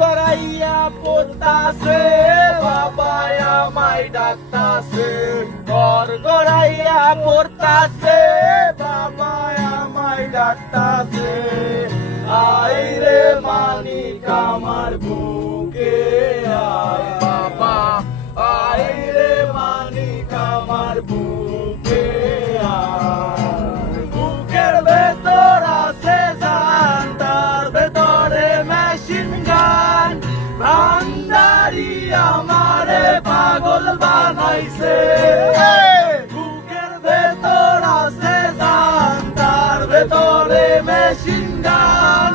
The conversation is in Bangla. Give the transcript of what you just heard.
গড়াইয়া পড়তাছে, বাবায় আমায় ডাকতাছে। ঘর গড়াইয়া পড়তাছে, বাবায় আমায় ডাকতাছে। আয় রে মানিক আমার বুকে আয় বাবা, আয় রে মানিক আমার বুকে আয়। বুকের ভেতর আছে জান, তার ভেতরে মেশিন গান। ভান্ডারি আমারে পাগল বানাইছে। বুকের ভেতর আছে জান, তার ভেতরে মেশিন গান।